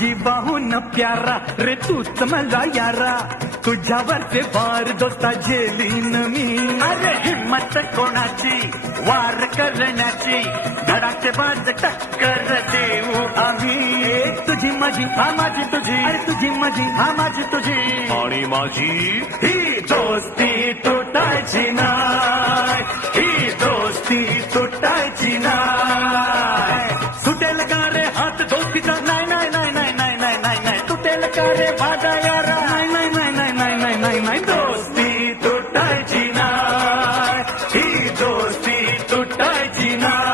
तुझी बाहून प्यारा रे तूच मला यारा तुझ्यावरचे वार दोस्ता झेलीन मी अरे हिम्मत कोणाची वार करण्याची धडाके बाज टक्कर देऊ आम्ही तुझी माझी हा माझी तुझी अरे तुझी माझी हा माझी तुझी आणि माझी ही दोस्ती तुटायची नाय ही दोस्ती तुटायची नाय सुटेल का रे हात दोस्तीचा नाही नाही नाही नाही नाही नाही नाही नाही तुटेल का रे माझा यारा नाही नाही नाही नाही नाही नाही नाही नाही दोस्ती तुटायची नाय ही दोस्ती तुटायची नाय